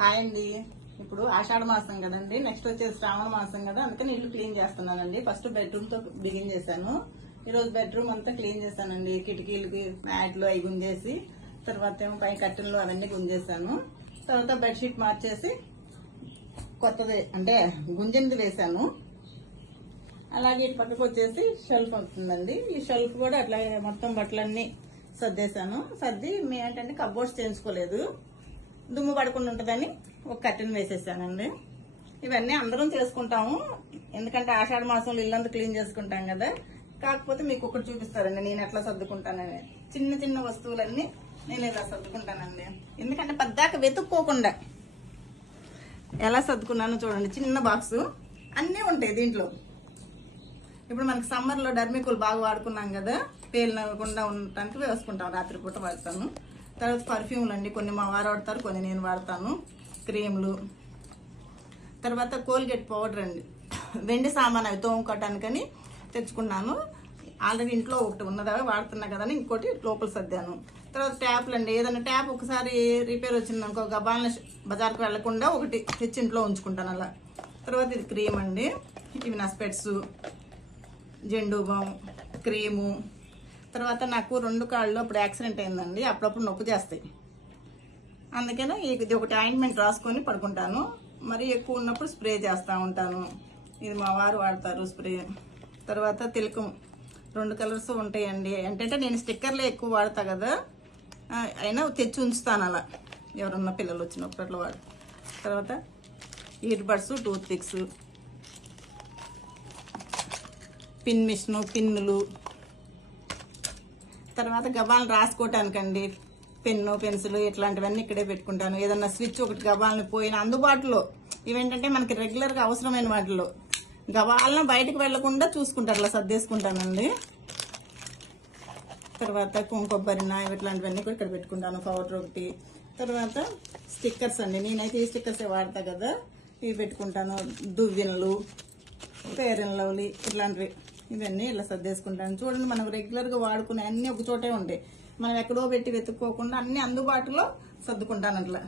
Hi అండి. ఇప్పుడు ఆషాఢ మాసం కదండి, నెక్స్ట్ వచ్చేసి శ్రావణ మాసం కదా, అందుకని ఇల్లు క్లీన్ చేస్తున్నానండి. ఫస్ట్ బెడ్రూమ్ తో బిగిన్ చేశాను. ఈ రోజు బెడ్రూమ్ అంతా క్లీన్ చేశానండి. కిటికీలకి మ్యాట్లు అవి గుంజేసి, తర్వాత ఏమో పై కట్టెలు అవన్నీ గుంజేశాను. తర్వాత బెడ్షీట్ మార్చేసి కొత్తది అంటే గుంజింది వేశాను. అలాగే ఇటు పక్కకు వచ్చేసి షెల్ఫ్ అవుతుందండి. ఈ షెల్ఫ్ కూడా అట్లా మొత్తం బట్టలన్నీ సర్దేశాను. సర్ది ఏంటంటే కబోర్డ్స్ చేయించుకోలేదు, దుమ్ము పడకుండా ఉంటుందని ఒక కర్టెన్ వేసేసానండి. ఇవన్నీ అందరం చేసుకుంటాము, ఎందుకంటే ఆషాఢ మాసంలో ఇల్లంతా క్లీన్ చేసుకుంటాం కదా. కాకపోతే మీకు ఒకటి చూపిస్తారండి నేను ఎట్లా సర్దుకుంటానని. చిన్న చిన్న వస్తువులన్నీ నేను ఇలా సర్దుకుంటానండి, ఎందుకంటే పద్దాక వెతుక్కోకుండా ఎలా సర్దుకున్నానో చూడండి. చిన్న బాక్స్ అన్నీ ఉంటాయి దీంట్లో. ఇప్పుడు మనకి సమ్మర్ లో డర్మికులు బాగా వాడుకున్నాం కదా, పేలినకుండా ఉండటానికి వేసుకుంటాం, రాత్రిపూట వాడతాను. తర్వాత పర్ఫ్యూమ్లు అండి, కొన్ని మా వారు వాడతారు, కొన్ని నేను వాడతాను. క్రీములు, తర్వాత కోల్గేట్ పౌడర్ అండి, వెండి సామాన్ అవి తోముకోవటానికని తెచ్చుకున్నాను. ఆల్రెడీ ఇంట్లో ఒకటి ఉన్నదా వాడుతున్నా కదా, ఇంకోటి లోపల సర్దాను. తర్వాత ట్యాప్లు అండి, ఏదైనా ట్యాప్ ఒకసారి రిపేర్ వచ్చింది అనుకో, గబాలను బజార్కి వెళ్లకుండా ఒకటి తెచ్చి ఇంట్లో ఉంచుకుంటాను అలా. తర్వాత ఇది క్రీమ్ అండి, ఇవి నా స్పెట్స్, జెండు బామ్, క్రీము. తర్వాత నాకు 2 కాళ్ళు అప్పుడు యాక్సిడెంట్ అయిందండి, అప్పుడప్పుడు నొప్పి చేస్తాయి. అందుకని ఇది ఒకటి ఆయింట్మెంట్ రాసుకొని పడుకుంటాను. మరి ఎక్కువ ఉన్నప్పుడు స్ప్రే చేస్తూ ఉంటాను. ఇది మా వారు వాడతారు స్ప్రే. తర్వాత తిలకం 2 కలర్స్ ఉంటాయండి. ఏంటంటే నేను స్టిక్కర్లే ఎక్కువ వాడతా కదా, అయినా తెచ్చి ఉంచుతాను అలా, ఎవరన్నా పిల్లలు వచ్చినప్పుడు అట్లా వాడు. తర్వాత ear buds, tooth picks, pin machine, పిన్నులు. తర్వాత గబాలను రాసుకోవటానికండి పెన్ను, పెన్సిల్ ఇట్లాంటివన్నీ ఇక్కడే పెట్టుకుంటాను. ఏదన్నా స్విచ్ ఒకటి గబాలను పోయిన అందుబాటులో, ఇవేంటంటే మనకి రెగ్యులర్ గా అవసరమైన వాటిలో గబాలను బయటకు వెళ్లకుండా చూసుకుంటారు, అలా సర్దేసుకుంటానండి. తర్వాత కొబ్బరిన ఇట్లాంటివన్నీ కూడా ఇక్కడ పెట్టుకుంటాను, పౌడర్ ఒకటి. తర్వాత స్టిక్కర్స్ అండి, నేనైతే ఈ స్టిక్కర్స్ వాడతా కదా, ఇవి పెట్టుకుంటాను. దువ్వెనలు, ఫెయిర్ అండ్ లవ్లీ ఇట్లాంటివి, ఇవన్నీ ఇలా సర్దేసుకుంటాను. చూడండి, మనం రెగ్యులర్ గా వాడుకునే అన్ని ఒక చోటే ఉంటాయి, మనం ఎక్కడో పెట్టి వెతుక్కోకుండా అన్ని అందుబాటులో సర్దుకుంటాను అట్లా.